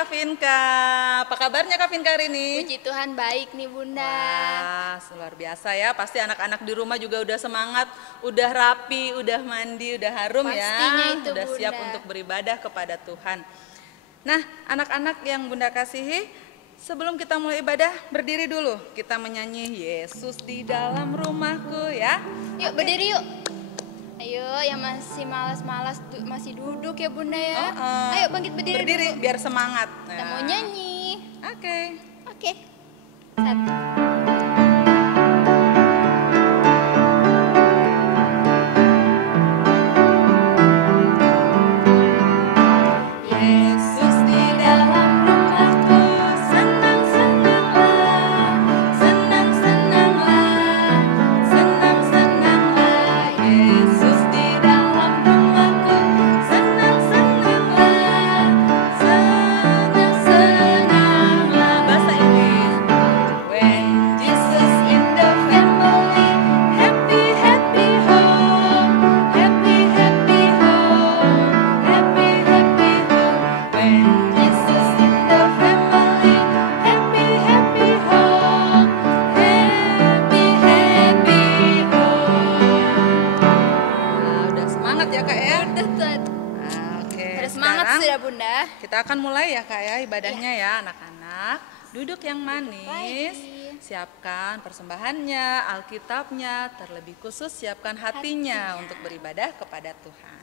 Kak Vinka. Apa kabarnya Kak Vinka hari ini? Puji Tuhan baik nih Bunda. Wah, luar biasa ya. Pasti anak-anak di rumah juga udah semangat, udah rapi, udah mandi, udah harum. Pastinya ya. itu, Udah Bunda. siap untuk beribadah kepada Tuhan. Nah, anak-anak yang Bunda kasihi, sebelum kita mulai ibadah, berdiri dulu. Kita menyanyi Yesus di dalam rumahku ya. Yuk berdiri yuk. Ayo yang masih malas-malas masih duduk ya Bunda ya. Ayo bangkit berdiri. Berdiri dulu. biar semangat. Kita mau nyanyi. Oke. Oke. Satu. Yesus di dalam rumahku, senang-senanglah, senang-senanglah, senang-senanglah. Yesus di dalam rumahku, senang-senanglah, senang-senanglah. Bahasa Inggris. When Jesus in the family, happy happy home, happy happy home, happy happy home. When Jesus in the family, happy happy home, happy happy home. Nah, udah semangat ya Kak ya? Udah Tat. Oke. Harus semangat sekarang sudah Bunda. kita akan mulai ya Kak ya ibadahnya ya anak-anak. Duduk yang manis, siapkan persembahannya, Alkitabnya, terlebih khusus siapkan hatinya untuk beribadah kepada Tuhan.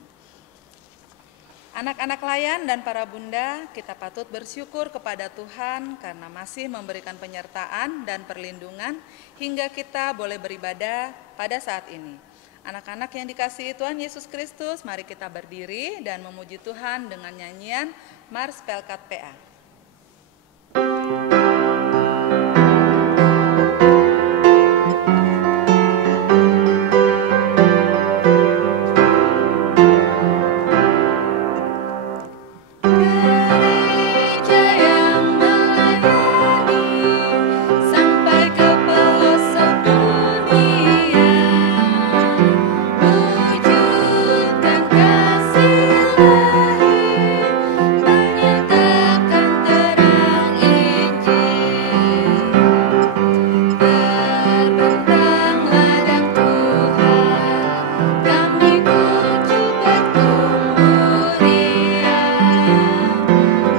Anak-anak layan dan para bunda, kita patut bersyukur kepada Tuhan karena masih memberikan penyertaan dan perlindungan hingga kita boleh beribadah pada saat ini. Anak-anak yang dikasihi Tuhan Yesus Kristus, mari kita berdiri dan memuji Tuhan dengan nyanyian Mars Pelkat PA. Gereja yang melayani sampai ke pelosok dunia, wujudkan kasih ilahi, menyatakan terang Injil. Terbentang ladang Tuhan, kami kunjung bertumbuh riang.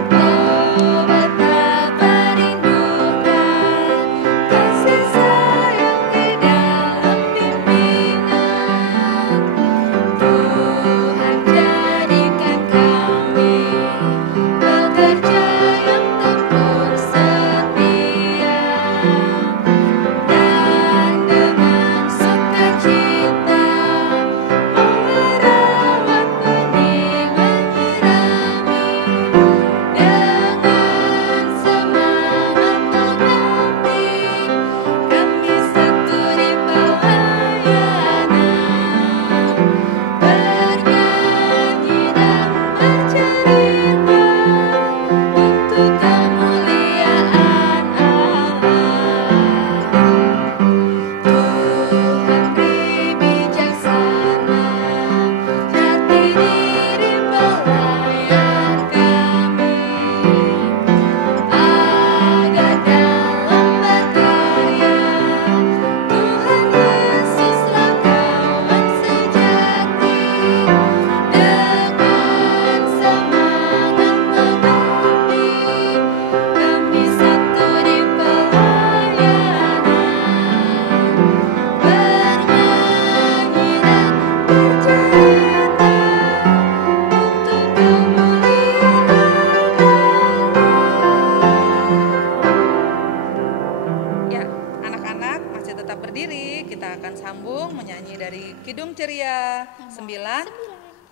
Oh betapa rindukan kasih sayang di dalam bimbingan. Tuhan jadikan kami pekerja yang tekun setia, dan dengan sukacita merawat benih menyirami, dengan semangat mengabdi kami satu di pelayanan, bernyanyi dan bercerita untuk kemuliaan Allah. Tuhan beri bijaksana jati diri pelayan kami, agar dalam berkarya Tuhan Yesuslah kawan sejati, dengan semangat mengabdi kami satu di pelayanan, bernyanyi dan bercerita untuk kemuliaan Allah. Ya, anak-anak masih tetap berdiri. Kita akan sambung menyanyi dari Kidung Ceria 9,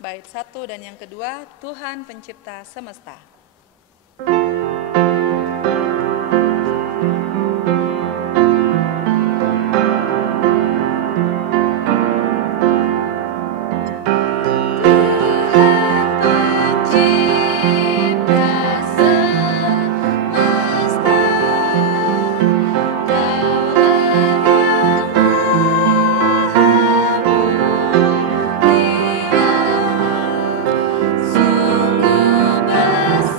bait 1 dan yang kedua, Tuhan Pencipta Semesta. Pencipta semesta, Kaulah yang maha mulia, sungguh besar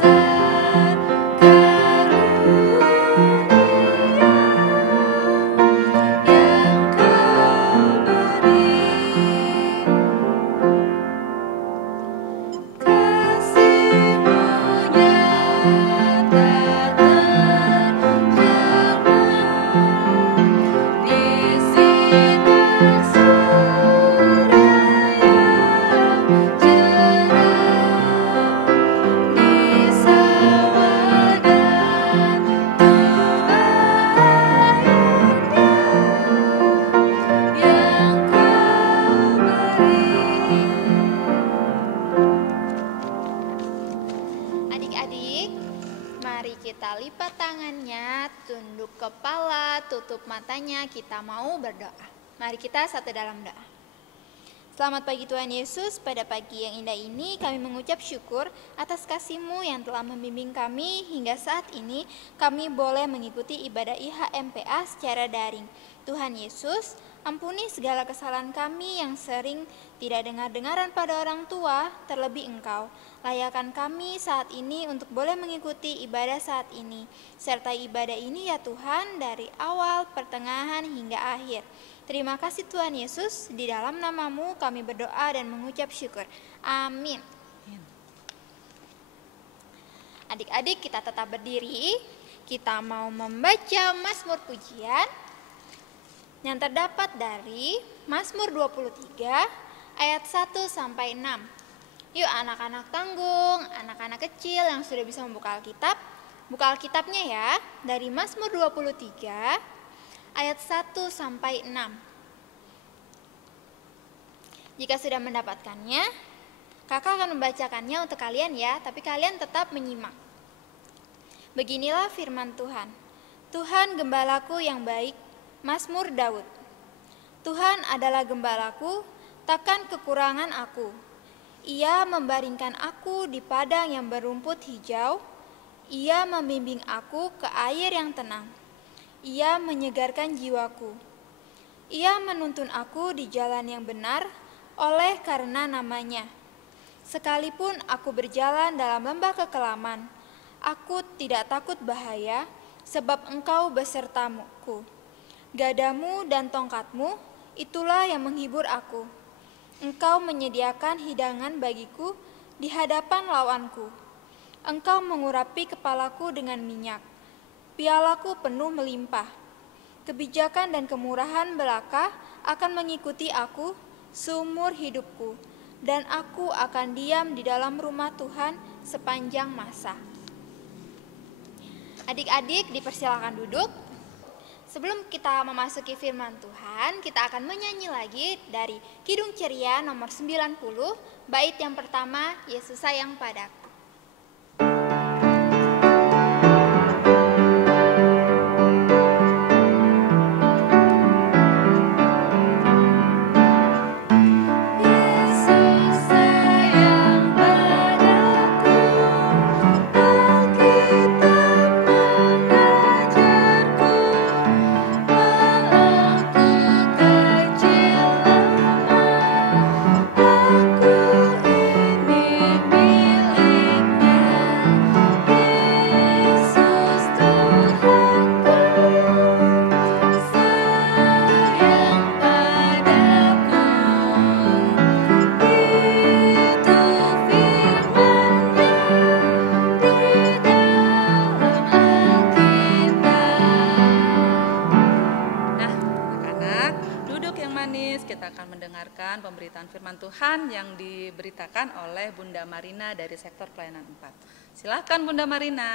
matanya, kita mau berdoa. Mari kita satu dalam doa. Selamat pagi Tuhan Yesus, pada pagi yang indah ini kami mengucap syukur atas kasih-Mu yang telah membimbing kami hingga saat ini kami boleh mengikuti ibadah IHMPA secara daring. Tuhan Yesus, ampuni segala kesalahan kami yang sering tidak dengar-dengaran pada orang tua, terlebih Engkau. Layakan kami saat ini untuk boleh mengikuti ibadah saat ini. Sertai ibadah ini ya Tuhan dari awal, pertengahan hingga akhir. Terima kasih Tuhan Yesus, di dalam nama-Mu kami berdoa dan mengucap syukur. Amin. Adik-adik kita tetap berdiri, kita mau membaca Mazmur Pujian yang terdapat dari Mazmur 23 ayat 1 sampai 6. Yuk anak-anak tanggung, anak-anak kecil yang sudah bisa membuka Alkitab, buka Alkitabnya ya, dari Mazmur 23 ayat 1 sampai 6. Jika sudah mendapatkannya, kakak akan membacakannya untuk kalian ya, tapi kalian tetap menyimak. Beginilah firman Tuhan. Tuhan gembalaku yang baik, Mazmur Daud. Tuhan adalah gembalaku, takkan kekurangan aku. Ia membaringkan aku di padang yang berumput hijau. Ia membimbing aku ke air yang tenang. Ia menyegarkan jiwaku. Ia menuntun aku di jalan yang benar oleh karena nama-Nya. Sekalipun aku berjalan dalam lembah kekelaman, aku tidak takut bahaya, sebab Engkau besertaku. Gadamu dan tongkat-Mu, itulah yang menghibur aku. Engkau menyediakan hidangan bagiku di hadapan lawanku. Engkau mengurapi kepalaku dengan minyak. Pialaku penuh melimpah. Kebijakan dan kemurahan belaka akan mengikuti aku seumur hidupku, dan aku akan diam di dalam rumah Tuhan sepanjang masa. Adik-adik dipersilakan duduk. Sebelum kita memasuki firman Tuhan, kita akan menyanyi lagi dari Kidung Ceria nomor 90, bait yang pertama, Yesus sayang padaku. Pemberitaan firman Tuhan yang diberitakan oleh Bunda Marina dari sektor pelayanan 4. Silakan Bunda Marina.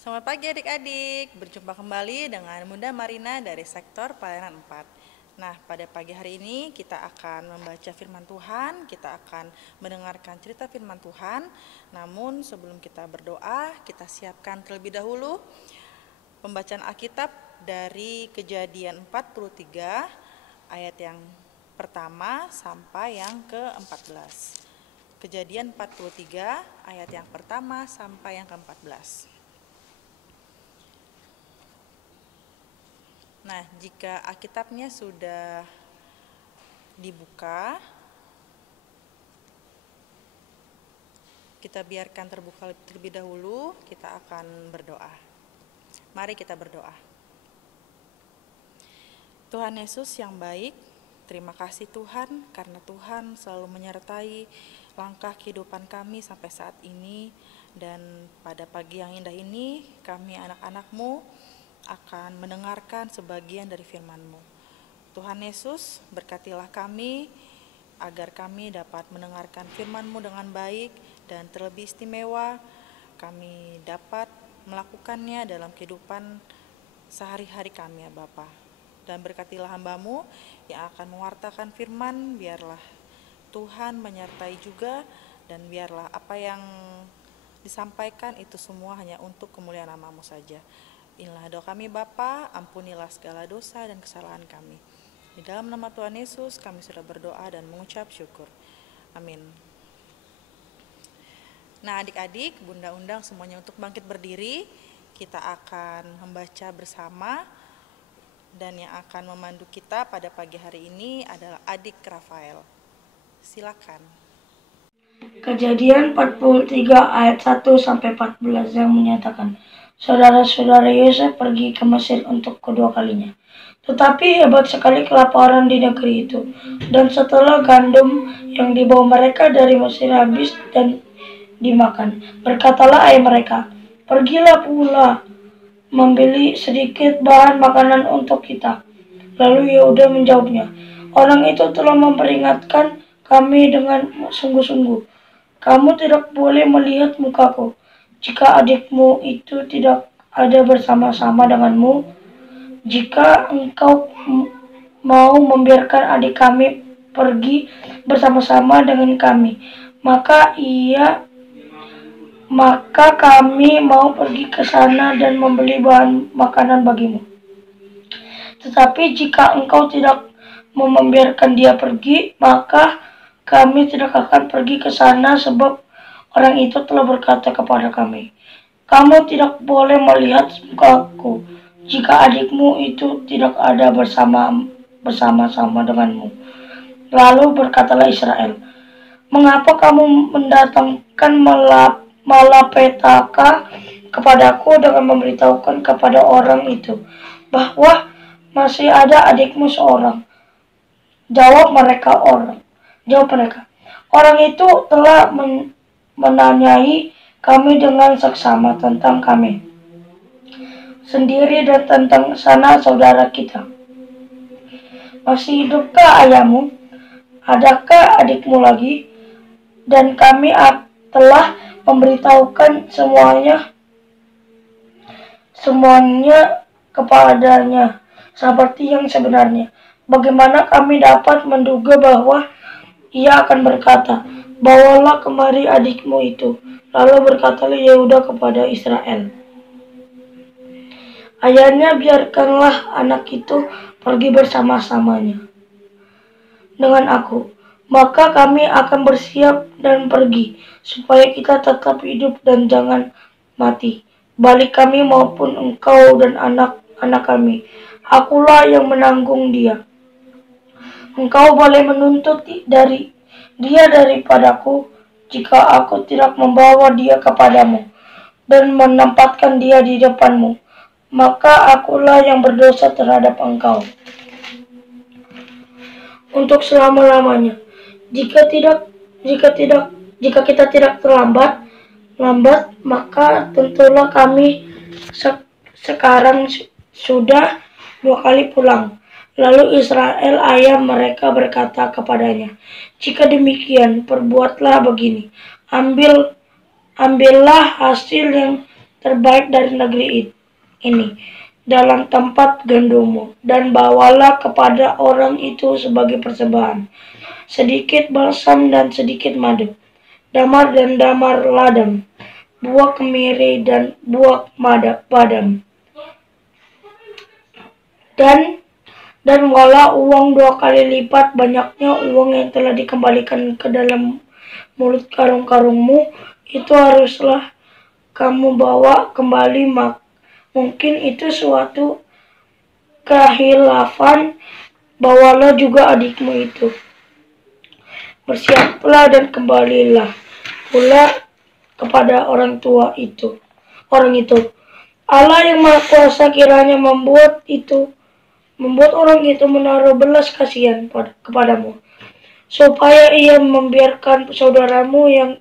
Selamat pagi adik-adik, berjumpa kembali dengan Bunda Marina dari sektor pelayanan 4. Nah, pada pagi hari ini kita akan membaca firman Tuhan, kita akan mendengarkan cerita firman Tuhan. Namun sebelum kita berdoa, kita siapkan terlebih dahulu pembacaan Alkitab dari Kejadian 43 ayat yang pertama sampai yang ke-14. Kejadian 43 ayat yang pertama sampai yang ke-14. Nah, jika Alkitabnya sudah dibuka, kita biarkan terbuka terlebih dahulu, kita akan berdoa. Mari kita berdoa. Tuhan Yesus yang baik, terima kasih Tuhan karena Tuhan selalu menyertai langkah kehidupan kami sampai saat ini. Dan pada pagi yang indah ini, kami anak-anak-Mu akan mendengarkan sebagian dari firman-Mu. Tuhan Yesus, berkatilah kami agar kami dapat mendengarkan firman-Mu dengan baik dan terlebih istimewa kami dapat melakukannya dalam kehidupan sehari-hari kami ya Bapa. Dan berkatilah hamba-Mu yang akan mewartakan firman, biarlah Tuhan menyertai juga Dan biarlah apa yang disampaikan itu semua hanya untuk kemuliaan nama-Mu saja. Inilah doa kami Bapa, ampunilah segala dosa dan kesalahan kami. Di dalam nama Tuhan Yesus kami sudah berdoa dan mengucap syukur. Amin. Nah adik-adik, Bunda undang semuanya untuk bangkit berdiri. Kita akan membaca bersama, dan yang akan memandu kita pada pagi hari ini adalah adik Rafael. Silakan. Kejadian 43 ayat 1-14 yang menyatakan, saudara-saudara Yosef pergi ke Mesir untuk kedua kalinya. Tetapi hebat sekali kelaparan di negeri itu. Dan setelah gandum yang dibawa mereka dari Mesir habis dan dimakan, berkatalah ayah mereka, pergilah pula membeli sedikit bahan makanan untuk kita. Lalu Yehuda menjawabnya, orang itu telah memperingatkan kami dengan sungguh-sungguh. Kamu tidak boleh melihat mukaku. Jika adikmu itu tidak ada bersama-sama denganmu, jika engkau mau membiarkan adik kami pergi bersama-sama dengan kami, maka kami mau pergi ke sana dan membeli bahan makanan bagimu. Tetapi jika engkau tidak mau membiarkan dia pergi, maka kami tidak akan pergi ke sana, sebab orang itu telah berkata kepada kami, kamu tidak boleh melihat mukaku jika adikmu itu tidak ada bersama-sama denganmu. Lalu berkatalah Israel, mengapa kamu mendatangkan malapetaka kepadaku dengan memberitahukan kepada orang itu bahwa masih ada adikmu seorang? Jawab mereka, orang itu telah menanyai kami dengan seksama tentang kami sendiri dan tentang sanak saudara kita. Masih hidupkah ayahmu? Adakah adikmu lagi? Dan kami telah memberitahukan semuanya kepadanya seperti yang sebenarnya. Bagaimana kami dapat menduga bahwa ia akan berkata, bawalah kemari adikmu itu. Lalu berkatalah Yehuda kepada Israel, ayahnya biarkanlah anak itu pergi bersama-samanya dengan aku. Maka kami akan bersiap dan pergi, supaya kita tetap hidup dan jangan mati, baik kami maupun engkau dan anak-anak kami. Akulah yang menanggung dia. Engkau boleh menuntut dia daripadaku jika aku tidak membawa dia kepadamu dan menempatkan dia di depanmu, maka akulah yang berdosa terhadap engkau untuk selama-lamanya. Jika kita tidak terlambat, maka tentulah kami sekarang sudah 2 kali pulang. Lalu Israel ayah mereka berkata kepadanya, jika demikian, perbuatlah begini, ambillah hasil yang terbaik dari negeri ini dalam tempat gandummu, dan bawalah kepada orang itu sebagai persembahan sedikit balsam dan sedikit madu, damar dan damar ladang, buah kemiri dan buah padam, dan walau uang 2 kali lipat banyaknya uang yang telah dikembalikan ke dalam mulut karung-karungmu, itu haruslah kamu bawa kembali. Mungkin itu suatu kehilafan. Bawalah juga adikmu itu. Bersiaplah dan kembalilah pula kepada orang itu. Allah yang Maha Kuasa kiranya membuat orang itu menaruh belas kasihan kepadamu, supaya ia membiarkan saudaramu yang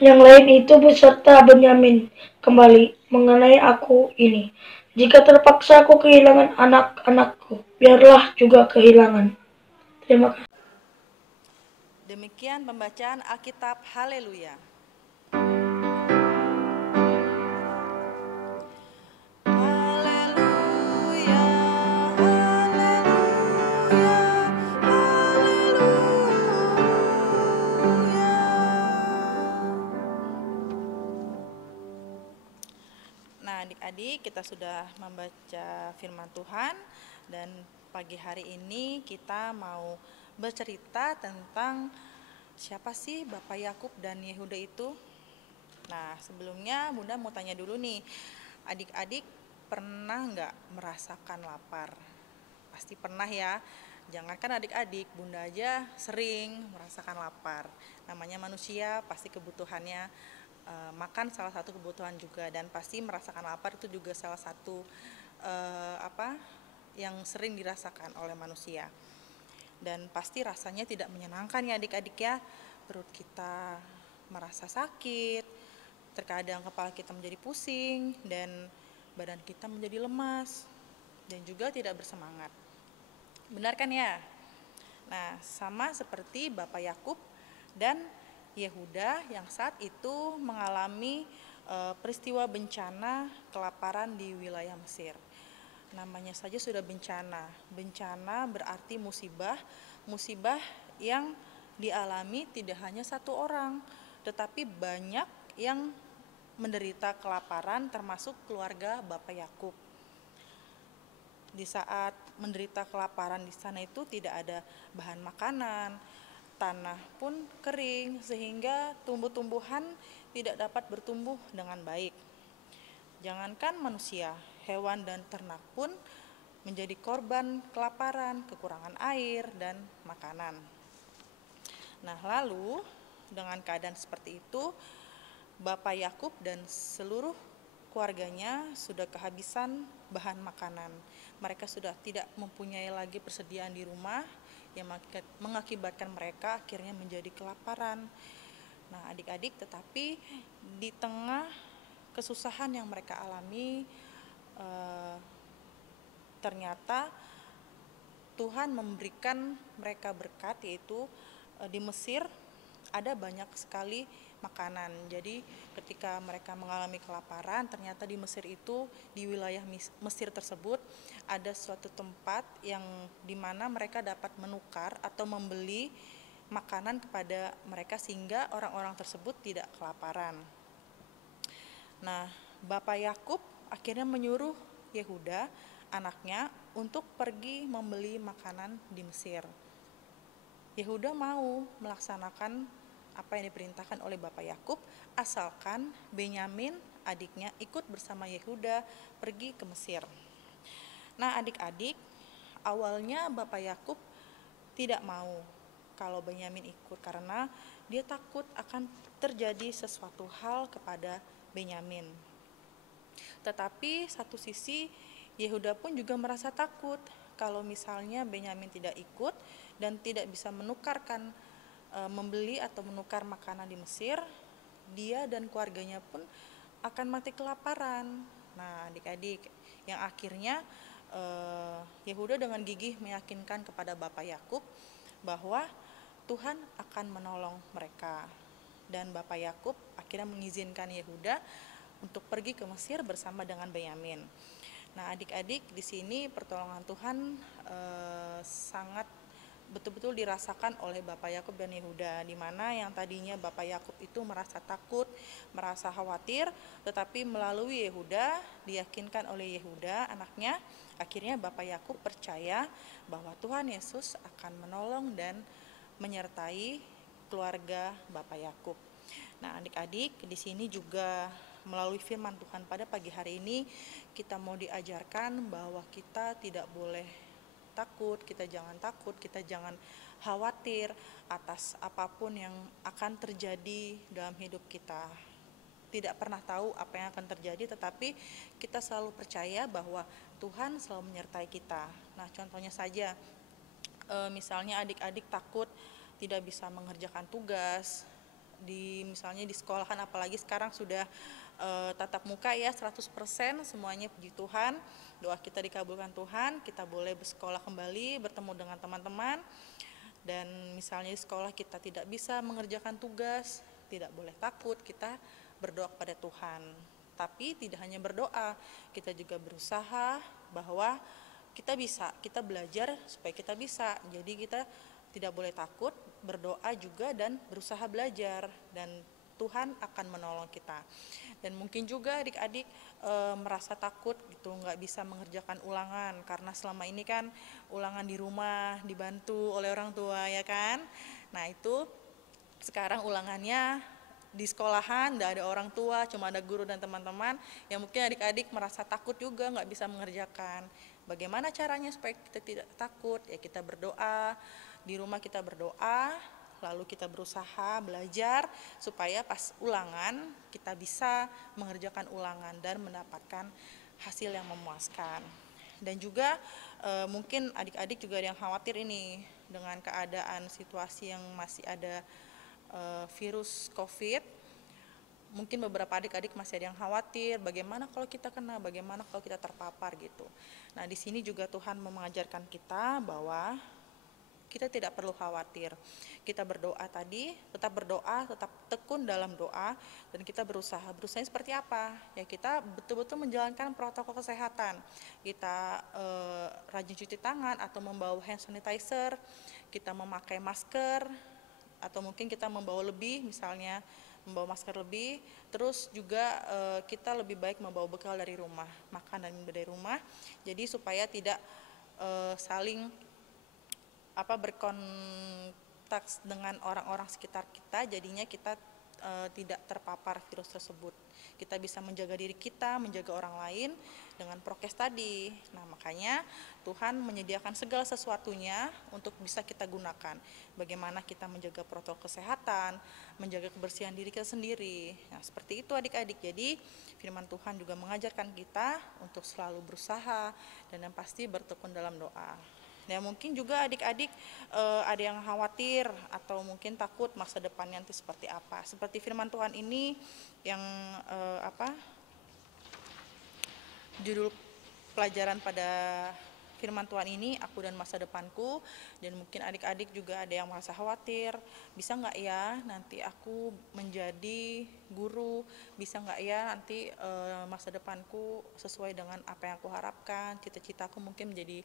lain itu beserta Benyamin kembali mengenai aku ini. Jika terpaksa aku kehilangan anak-anakku, biarlah juga kehilangan. Terima kasih. Demikian pembacaan Alkitab. Haleluya. Haleluya, haleluya, haleluya. adik-adik, kita sudah membaca firman Tuhan dan pagi hari ini kita mau bercerita tentang siapa sih Bapak Yakub dan Yehuda itu. Nah, sebelumnya Bunda mau tanya dulu nih, adik-adik pernah nggak merasakan lapar? Pasti pernah ya. Jangankan adik-adik, Bunda aja sering merasakan lapar. Namanya manusia, pasti kebutuhannya makan salah satu kebutuhan juga, dan pasti merasakan lapar itu juga salah satu yang sering dirasakan oleh manusia. Dan pasti rasanya tidak menyenangkan ya adik-adik ya. Perut kita merasa sakit, terkadang kepala kita menjadi pusing, dan badan kita menjadi lemas dan juga tidak bersemangat. Benar kan ya? Nah, sama seperti Bapak Yakub dan Yehuda yang saat itu mengalami peristiwa bencana kelaparan di wilayah Mesir. Namanya saja sudah bencana. Bencana berarti musibah, musibah yang dialami tidak hanya satu orang, tetapi banyak yang menderita kelaparan, termasuk keluarga Bapak Yakub. Di saat menderita kelaparan di sana itu tidak ada bahan makanan, tanah pun kering sehingga tumbuh-tumbuhan tidak dapat bertumbuh dengan baik. Jangankan manusia, hewan dan ternak pun menjadi korban kelaparan, kekurangan air dan makanan. Nah, lalu dengan keadaan seperti itu, Bapak Yakub dan seluruh keluarganya sudah kehabisan bahan makanan. Mereka sudah tidak mempunyai lagi persediaan di rumah yang mengakibatkan mereka akhirnya menjadi kelaparan. Nah, adik-adik, tetapi di tengah kesusahan yang mereka alami, ternyata Tuhan memberikan mereka berkat, yaitu di Mesir ada banyak sekali makanan. Jadi ketika mereka mengalami kelaparan, ternyata di Mesir itu, di wilayah Mesir tersebut ada suatu tempat yang dimana mereka dapat menukar atau membeli makanan kepada mereka sehingga orang-orang tersebut tidak kelaparan. Nah, Bapak Yakub akhirnya menyuruh Yehuda, anaknya, untuk pergi membeli makanan di Mesir. Yehuda mau melaksanakan apa yang diperintahkan oleh Bapak Yakub, asalkan Benyamin, adiknya, ikut bersama Yehuda pergi ke Mesir. Nah, adik-adik, awalnya Bapak Yakub tidak mau kalau Benyamin ikut karena dia takut akan terjadi sesuatu hal kepada Benyamin. Tetapi satu sisi Yehuda pun juga merasa takut kalau misalnya Benyamin tidak ikut dan tidak bisa menukarkan, membeli atau menukar makanan di Mesir, dia dan keluarganya pun akan mati kelaparan. Nah, adik-adik, yang akhirnya Yehuda dengan gigih meyakinkan kepada Bapak Yakub bahwa Tuhan akan menolong mereka, dan Bapak Yakub akhirnya mengizinkan Yehuda untuk pergi ke Mesir bersama dengan Benyamin. Nah, adik-adik, di sini pertolongan Tuhan sangat betul-betul dirasakan oleh Bapak Yakub dan Yehuda, di mana yang tadinya Bapak Yakub itu merasa takut, merasa khawatir, tetapi melalui Yehuda, diyakinkan oleh Yehuda, anaknya, akhirnya Bapak Yakub percaya bahwa Tuhan Yesus akan menolong dan menyertai keluarga Bapak Yakub. Nah, adik-adik, di sini juga melalui firman Tuhan pada pagi hari ini kita mau diajarkan bahwa kita tidak boleh takut, kita jangan khawatir atas apapun yang akan terjadi dalam hidup kita. Tidak pernah tahu apa yang akan terjadi, tetapi kita selalu percaya bahwa Tuhan selalu menyertai kita. Nah, contohnya saja, misalnya adik-adik takut tidak bisa mengerjakan tugas, misalnya di sekolahan, apalagi sekarang sudah tatap muka ya 100%, semuanya puji Tuhan, doa kita dikabulkan Tuhan, kita boleh bersekolah kembali, bertemu dengan teman-teman. Dan misalnya di sekolah kita tidak bisa mengerjakan tugas, tidak boleh takut, kita berdoa kepada Tuhan. Tapi tidak hanya berdoa, kita juga berusaha bahwa kita bisa, kita belajar supaya kita bisa. Jadi kita tidak boleh takut, berdoa juga dan berusaha belajar. Dan Tuhan akan menolong kita. Dan mungkin juga adik-adik merasa takut gitu, nggak bisa mengerjakan ulangan karena selama ini kan ulangan di rumah dibantu oleh orang tua ya kan. Nah itu sekarang ulangannya di sekolahan nggak ada orang tua, cuma ada guru dan teman-teman, yang mungkin adik-adik merasa takut juga nggak bisa mengerjakan. Bagaimana caranya supaya kita tidak takut? Ya kita berdoa, di rumah kita berdoa, lalu kita berusaha belajar supaya pas ulangan kita bisa mengerjakan ulangan dan mendapatkan hasil yang memuaskan. Dan juga mungkin adik-adik juga ada yang khawatir ini dengan keadaan situasi yang masih ada virus COVID. Mungkin beberapa adik-adik masih ada yang khawatir, bagaimana kalau kita kena, bagaimana kalau kita terpapar gitu. Nah, di sini juga Tuhan mengajarkan kita bahwa kita tidak perlu khawatir. Kita berdoa tadi, tetap berdoa, tetap tekun dalam doa, dan kita berusaha. Berusahanya seperti apa? Ya kita betul-betul menjalankan protokol kesehatan. Kita rajin cuci tangan atau membawa hand sanitizer, kita memakai masker, atau mungkin kita membawa lebih, misalnya membawa masker lebih. Terus juga kita lebih baik membawa bekal dari rumah, makan dan minum dari rumah. Jadi supaya tidak saling berkontak dengan orang-orang sekitar kita, jadinya kita tidak terpapar virus tersebut. Kita bisa menjaga diri kita, menjaga orang lain dengan prokes tadi. Nah, makanya Tuhan menyediakan segala sesuatunya untuk bisa kita gunakan. Bagaimana kita menjaga protokol kesehatan, menjaga kebersihan diri kita sendiri. Nah, seperti itu adik-adik. Jadi, firman Tuhan juga mengajarkan kita untuk selalu berusaha dan yang pasti bertekun dalam doa. Ya mungkin juga adik-adik ada yang khawatir atau mungkin takut masa depannya nanti seperti apa. Seperti firman Tuhan ini yang judul pelajaran pada firman Tuhan ini, aku dan masa depanku. Dan mungkin adik-adik juga ada yang merasa khawatir, bisa nggak ya nanti aku menjadi guru, bisa nggak ya nanti masa depanku sesuai dengan apa yang aku harapkan, cita-citaku mungkin menjadi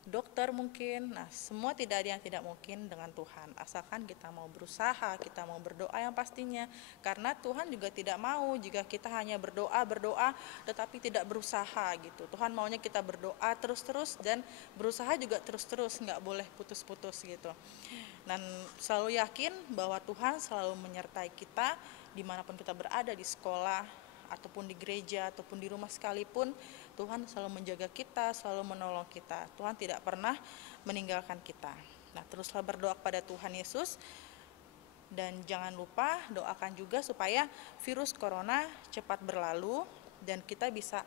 dokter mungkin. Nah, semua tidak ada yang tidak mungkin dengan Tuhan, asalkan kita mau berusaha, kita mau berdoa yang pastinya. Karena Tuhan juga tidak mau jika kita hanya berdoa tetapi tidak berusaha gitu. Tuhan maunya kita berdoa terus-terus dan berusaha juga terus-terus, nggak boleh putus-putus gitu. Dan selalu yakin bahwa Tuhan selalu menyertai kita dimanapun kita berada, di sekolah ataupun di gereja ataupun di rumah sekalipun. Tuhan selalu menjaga kita, selalu menolong kita. Tuhan tidak pernah meninggalkan kita. Nah, teruslah berdoa kepada Tuhan Yesus. Dan jangan lupa doakan juga supaya virus corona cepat berlalu dan kita bisa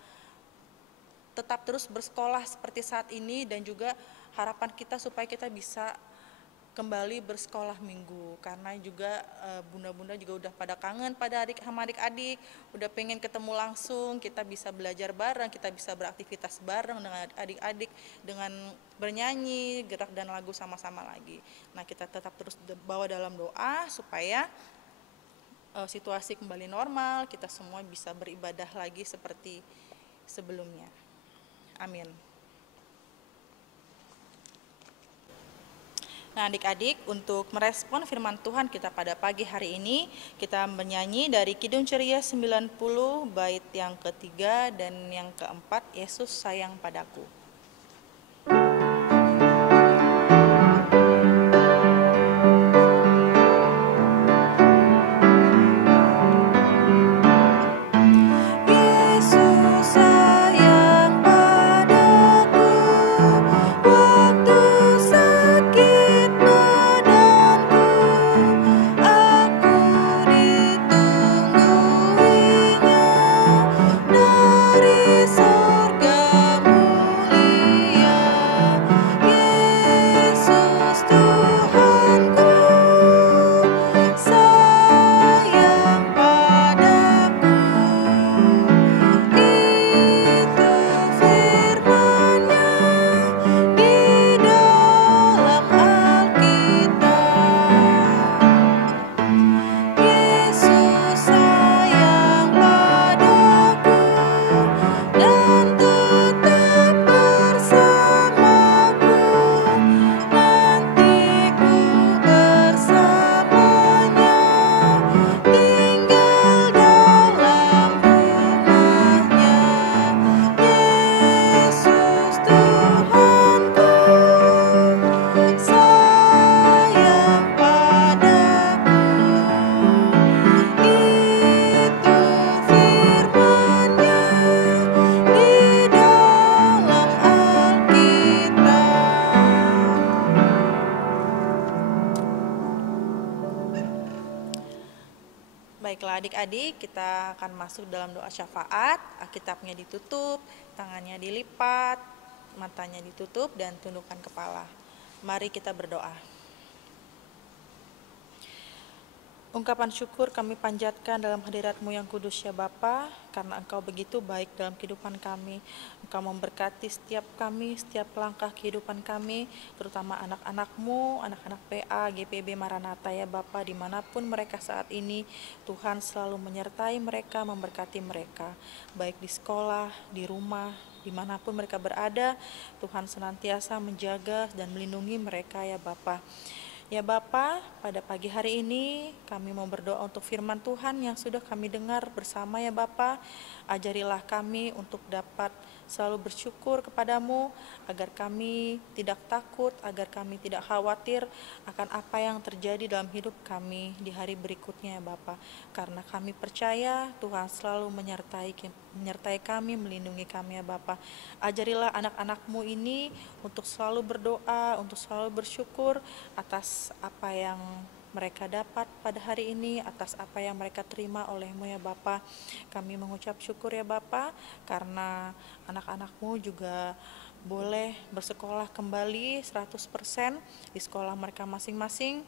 tetap terus bersekolah seperti saat ini. Dan juga harapan kita supaya kita bisa kembali bersekolah minggu, karena juga bunda-bunda juga udah pada kangen pada adik-adik, udah pengen ketemu langsung, kita bisa belajar bareng, kita bisa beraktivitas bareng dengan adik-adik, dengan bernyanyi, gerak dan lagu sama-sama lagi. Nah, kita tetap terus bawa dalam doa supaya situasi kembali normal, kita semua bisa beribadah lagi seperti sebelumnya. Amin. Nah, adik-adik, untuk merespon firman Tuhan kita pada pagi hari ini, kita menyanyi dari Kidung Ceria 90 bait yang ketiga dan yang keempat, Yesus sayang padaku. Dari surga mulia. Baiklah adik-adik, kita akan masuk dalam doa syafaat. Alkitabnya ditutup, tangannya dilipat, matanya ditutup, dan tundukkan kepala. Mari kita berdoa. Ungkapan syukur kami panjatkan dalam hadirat-Mu yang kudus ya Bapa, karena Engkau begitu baik dalam kehidupan kami. Engkau memberkati setiap kami, setiap langkah kehidupan kami, terutama anak-anak-Mu, anak-anak PA, GPB Maranatha ya Bapa, dimanapun mereka saat ini. Tuhan selalu menyertai mereka, memberkati mereka, baik di sekolah, di rumah, dimanapun mereka berada. Tuhan senantiasa menjaga dan melindungi mereka ya Bapa. Ya Bapa, pada pagi hari ini kami mau berdoa untuk firman Tuhan yang sudah kami dengar bersama ya Bapa. Ajarilah kami untuk dapat selalu bersyukur kepadamu, agar kami tidak takut, agar kami tidak khawatir akan apa yang terjadi dalam hidup kami di hari berikutnya ya Bapa. Karena kami percaya Tuhan selalu menyertai kami, melindungi kami ya Bapa. Ajarilah anak-anak-Mu ini untuk selalu berdoa, untuk selalu bersyukur atas apa yang mereka dapat pada hari ini, atas apa yang mereka terima oleh-Mu ya Bapa. Kami mengucap syukur ya Bapa, karena anak-anak-Mu juga boleh bersekolah kembali 100% di sekolah mereka masing-masing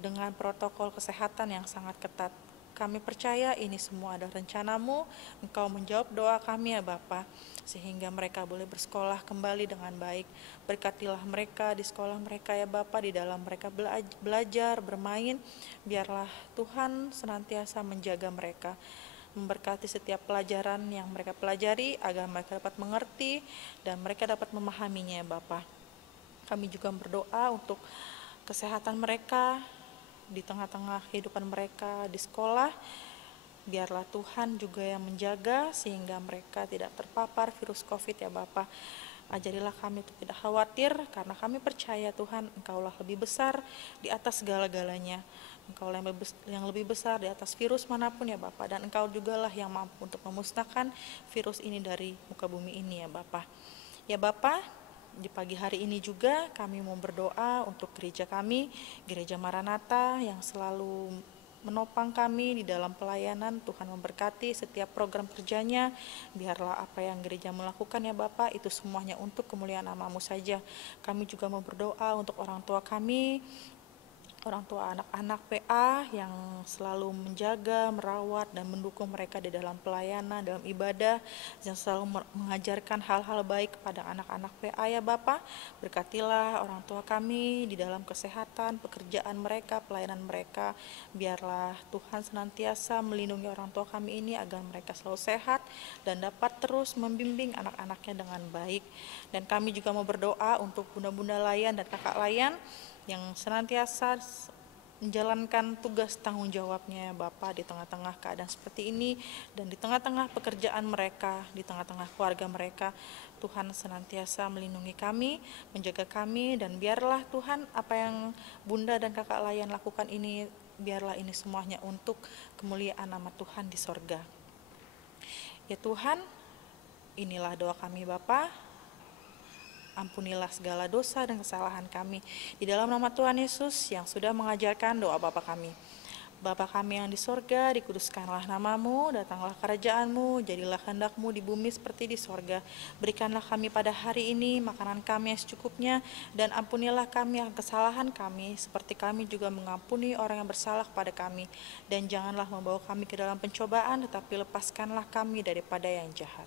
dengan protokol kesehatan yang sangat ketat. Kami percaya ini semua adalah rencana-Mu. Engkau menjawab doa kami ya Bapa, sehingga mereka boleh bersekolah kembali dengan baik. Berkatilah mereka di sekolah mereka ya Bapa, di dalam mereka belajar, bermain. Biarlah Tuhan senantiasa menjaga mereka, memberkati setiap pelajaran yang mereka pelajari, agar mereka dapat mengerti dan mereka dapat memahaminya ya Bapa. Kami juga berdoa untuk kesehatan mereka di tengah-tengah kehidupan mereka di sekolah. Biarlah Tuhan juga yang menjaga sehingga mereka tidak terpapar virus COVID ya Bapa. Ajarilah kami untuk tidak khawatir, karena kami percaya Tuhan, Engkaulah lebih besar di atas segala-galanya. Engkau yang lebih besar di atas virus manapun ya Bapa, dan Engkau jugalah yang mampu untuk memusnahkan virus ini dari muka bumi ini ya Bapa. Ya Bapa, di pagi hari ini juga kami mau berdoa untuk gereja kami, Gereja Maranatha, yang selalu menopang kami di dalam pelayanan. Tuhan memberkati setiap program kerjanya. Biarlah apa yang gereja melakukan ya Bapak, itu semuanya untuk kemuliaan nama-Mu saja. Kami juga mau berdoa untuk orang tua kami, orang tua anak-anak PA yang selalu menjaga, merawat, dan mendukung mereka di dalam pelayanan, dalam ibadah, yang selalu mengajarkan hal-hal baik kepada anak-anak PA ya Bapa. Berkatilah orang tua kami di dalam kesehatan, pekerjaan mereka, pelayanan mereka. Biarlah Tuhan senantiasa melindungi orang tua kami ini agar mereka selalu sehat dan dapat terus membimbing anak-anaknya dengan baik. Dan kami juga mau berdoa untuk bunda-bunda layan dan kakak layan yang senantiasa menjalankan tugas tanggung jawabnya Bapa di tengah-tengah keadaan seperti ini, dan di tengah-tengah pekerjaan mereka, di tengah-tengah keluarga mereka. Tuhan senantiasa melindungi kami, menjaga kami, dan biarlah Tuhan apa yang bunda dan kakak layan lakukan ini, biarlah ini semuanya untuk kemuliaan nama Tuhan di sorga. Ya Tuhan, inilah doa kami Bapa. Ampunilah segala dosa dan kesalahan kami. Di dalam nama Tuhan Yesus yang sudah mengajarkan doa Bapa kami. Bapa kami yang di sorga, dikuduskanlah nama-Mu, datanglah kerajaan-Mu, jadilah kehendak-Mu di bumi seperti di sorga. Berikanlah kami pada hari ini makanan kami yang secukupnya, dan ampunilah kami yang kesalahan kami, seperti kami juga mengampuni orang yang bersalah kepada kami. Dan janganlah membawa kami ke dalam pencobaan, tetapi lepaskanlah kami daripada yang jahat.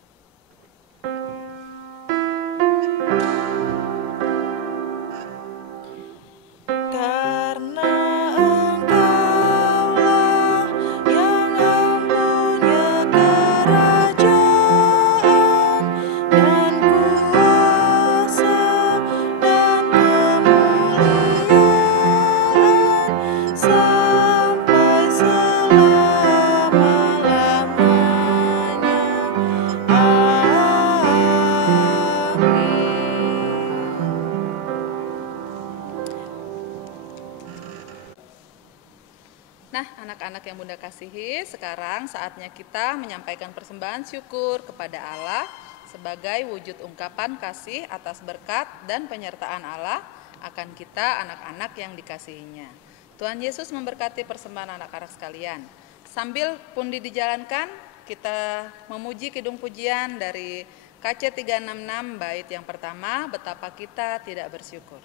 Nah, anak-anak yang Bunda kasihi, sekarang saatnya kita menyampaikan persembahan syukur kepada Allah sebagai wujud ungkapan kasih atas berkat dan penyertaan Allah akan kita anak-anak yang dikasihinya. Tuhan Yesus memberkati persembahan anak-anak sekalian. Sambil pundi dijalankan, kita memuji kidung pujian dari KC 366 bait yang pertama, betapa kita tidak bersyukur.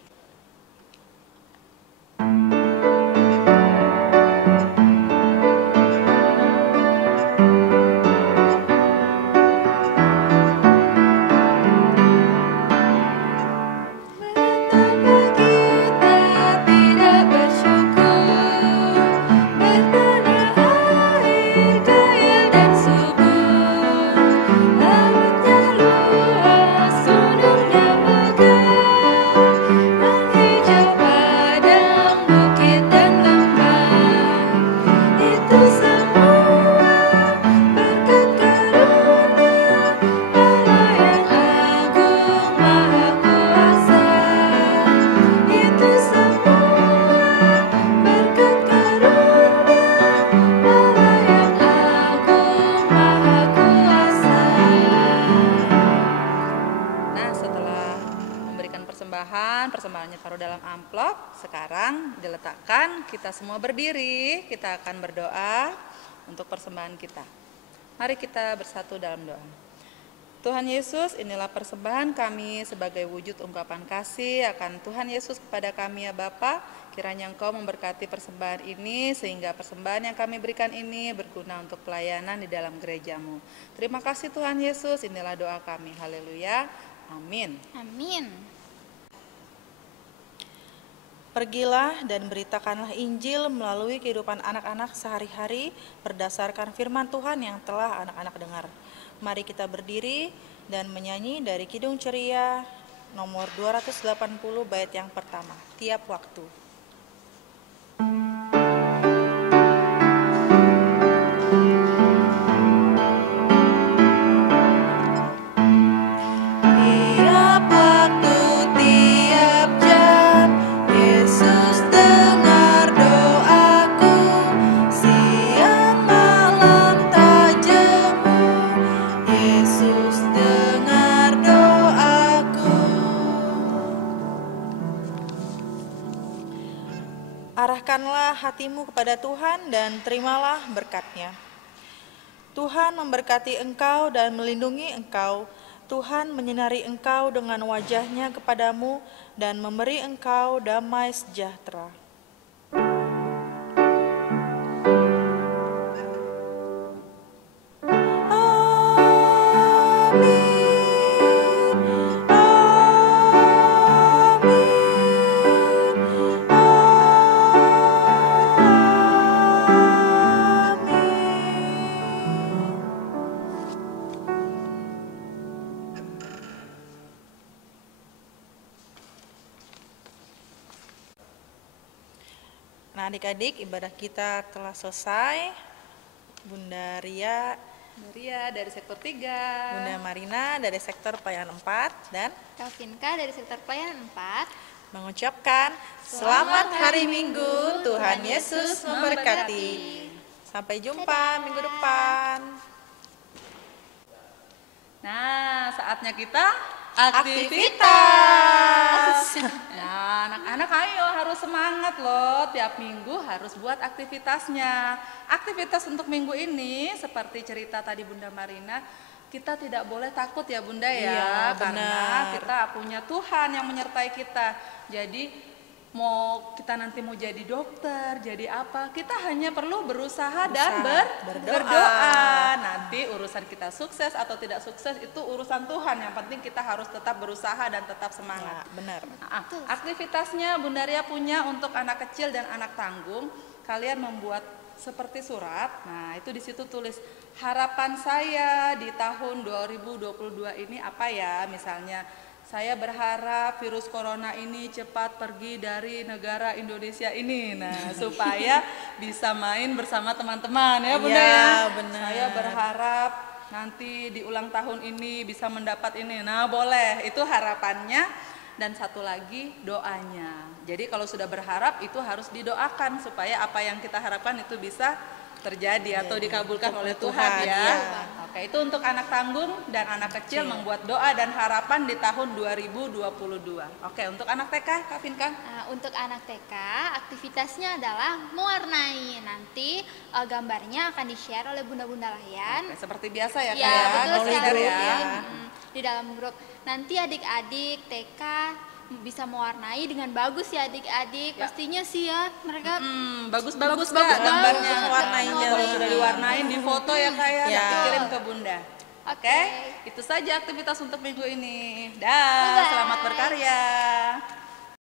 Persembahannya taruh dalam amplop. Sekarang diletakkan, kita semua berdiri, kita akan berdoa untuk persembahan kita. Mari kita bersatu dalam doa. Tuhan Yesus, inilah persembahan kami sebagai wujud ungkapan kasih akan Tuhan Yesus kepada kami ya Bapa. Kiranya Engkau memberkati persembahan ini sehingga persembahan yang kami berikan ini berguna untuk pelayanan di dalam gereja-Mu. Terima kasih Tuhan Yesus, inilah doa kami. Haleluya. Amin. Amin. Pergilah dan beritakanlah Injil melalui kehidupan anak-anak sehari-hari berdasarkan firman Tuhan yang telah anak-anak dengar. Mari kita berdiri dan menyanyi dari Kidung Ceria nomor 280 bait yang pertama, tiap waktu. Arahkanlah hatimu kepada Tuhan dan terimalah berkat-Nya. Tuhan memberkati engkau dan melindungi engkau. Tuhan menyinari engkau dengan wajah-Nya kepadamu dan memberi engkau damai sejahtera. Nah, adik-adik, ibadah kita telah selesai. Bunda Ria dari sektor 3, Bunda Marina dari sektor pelayanan 4, dan Kalvinka dari sektor pelayanan 4 mengucapkan selamat hari Minggu, Tuhan Yesus memberkati. Sampai jumpa minggu depan. Nah, saatnya kita aktivitas. Nah, anak-anak ayo harus semangat loh, tiap minggu harus buat aktivitasnya. Aktivitas untuk minggu ini seperti cerita tadi Bunda Marina, kita tidak boleh takut ya Bunda ya, Iya, karena benar. kita punya Tuhan yang menyertai kita. Jadi mau kita nanti mau jadi dokter, jadi apa, kita hanya perlu berusaha dan berdoa. Nanti urusan kita sukses atau tidak sukses itu urusan Tuhan. Yang penting kita harus tetap berusaha dan tetap semangat. Ya, benar. Nah, aktivitasnya Bunda Ria punya untuk anak kecil dan anak tanggung. Kalian membuat seperti surat. Nah, itu di situ tulis harapan saya di tahun 2022 ini apa ya? Misalnya saya berharap virus corona ini cepat pergi dari negara Indonesia ini. Nah, supaya bisa main bersama teman-teman ya Bunda ya. Benar. Saya berharap nanti di ulang tahun ini bisa mendapat ini. Nah, boleh. Itu harapannya. Dan satu lagi doanya. Jadi kalau sudah berharap itu harus didoakan supaya apa yang kita harapkan itu bisa terjadi atau dikabulkan oleh Tuhan ya. Oke, itu untuk anak tanggung dan anak kecil membuat doa dan harapan di tahun 2022. Oke, untuk anak TK, Kak Vinka? Untuk anak TK, aktivitasnya adalah mewarnai. Nanti gambarnya akan di-share oleh Bunda-Bunda Layan. Oke, seperti biasa ya, Kak Ya, betul nulis sekali. ya. Di dalam grup. Nanti adik-adik TK bisa mewarnai dengan bagus ya adik-adik. Pastinya sih ya mereka Bagus-bagus Kak bagus, gambarnya, bagus. warnainya. Kalau sudah diwarnain di foto ya Kak ya, Ya. nanti kirim ke Bunda. Oke, itu saja aktivitas untuk minggu ini. Dah, Bye-bye. selamat berkarya.